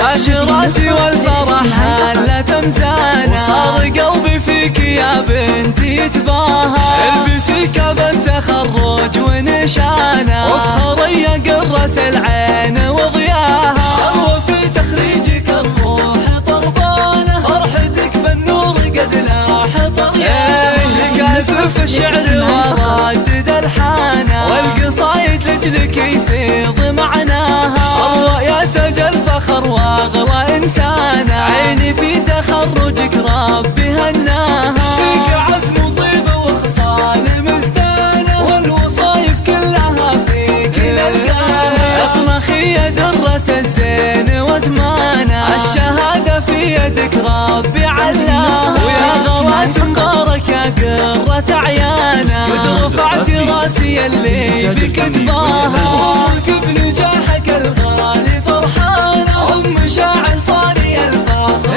شاش راسي والفرح هلا تمزانا، وصار قلبي فيك يا بنتي يتباهى. البسي كاب التخرج ونشانه، وافخري يا قرة العين وضياها. تروى في تخريجك الروح طربانه، فرحتك بالنور قد لاح طريانه. قاسف الشعر وردد الحانه، والقصايد لجلك يفيض معناها. الله يا تاج الفخر واغلى انسانه، عيني في تخرجك ربي هناها. فيك عزم وطيبه وخصال مزدانه، والوصايف كلها فيك نلقاها. اطنخي يا درة الزين وثمانه، الشهاده في يدك ربي علاها. ويا غلات مبارك يا قرة عيانه، قد رفعتي راسي اللي بك تباها. وامك بنجاحك الغالي فرحانه، ام شاعل طاري الفخر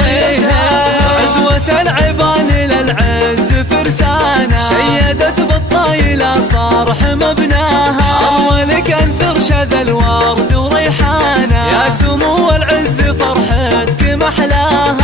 عزوة العبان للعز فرسانه، شيدت بالطايله صارح مبناها. اولك انثر شذا الورد وريحانه، يا سمو العز فرحتك محلاها.